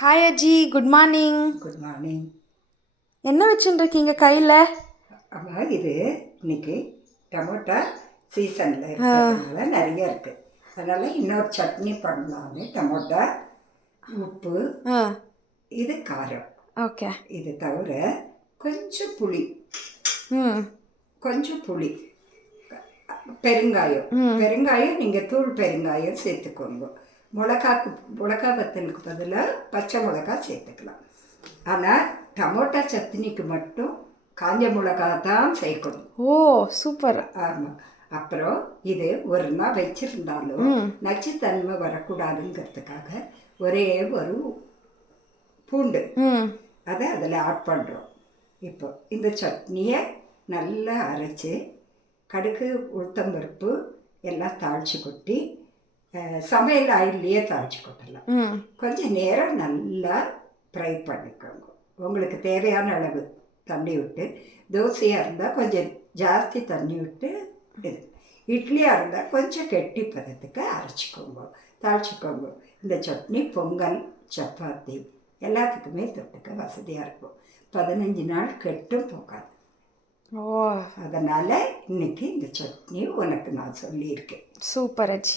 Hi அஜி, good morning. Good morning. என்ன வச்சுருக்கீங்க கையில்? அம்மா, இது இன்னைக்கு டமோட்டா சீசனில் இருக்கிறதுனால நிறைய இருக்குது. அதனால் இன்னொரு சட்னி பண்ணலான்னு டமோட்டா, உப்பு, இது காரம். ஓகே. இது தவிர கொஞ்சம் புளி, கொஞ்சம் புளி, பெருங்காயம் நீங்கள் தூள் பெருங்காயம் சேர்த்துக்கோங்க. மிளகா வத்தலுக்கு பதிலாக பச்சை மிளகா சேர்த்துக்கலாம். ஆனால் டமோட்டா சட்னிக்கு மட்டும் காஞ்ச மிளகா தான் சேர்க்கணும். ஓ, சூப்பர். ஆமாம். அப்புறம் இது ஒரு நாள் வச்சிருந்தாலும் நச்சுத்தன்மை வரக்கூடாதுங்கிறதுக்காக ஒரே ஒரு பூண்டு அதை அதில் ஆட் பண்ணுறோம். இப்போ இந்த சட்னியை நல்லா அரைச்சி கடுகு, உளுத்தம்பருப்பு எல்லாம் தாளித்து கொட்டி சமையல் ஆயிலேயே தாளித்து கொட்டலாம். கொஞ்சம் நேரம் நல்லா ஃப்ரை பண்ணிக்கோங்க. உங்களுக்கு தேவையான அளவு தண்ணி விட்டு, தோசையாக இருந்தால் கொஞ்சம் ஜாஸ்தி தண்ணி விட்டு, இது இட்லியாக இருந்தால் கொஞ்சம் கெட்டி பதத்துக்கு அரைச்சிக்கோங்க, தாளிச்சிக்கோங்க. இந்த சட்னி பொங்கல், சப்பாத்தி எல்லாத்துக்குமே தொட்டுக்க வசதியாக இருக்கும். 15 நாள் கெட்டும் போகாது. ஓ, அதனால் இன்னைக்கு இந்த சட்னி உனக்கு நான் சொல்லியிருக்கேன். சூப்பர் அஜி.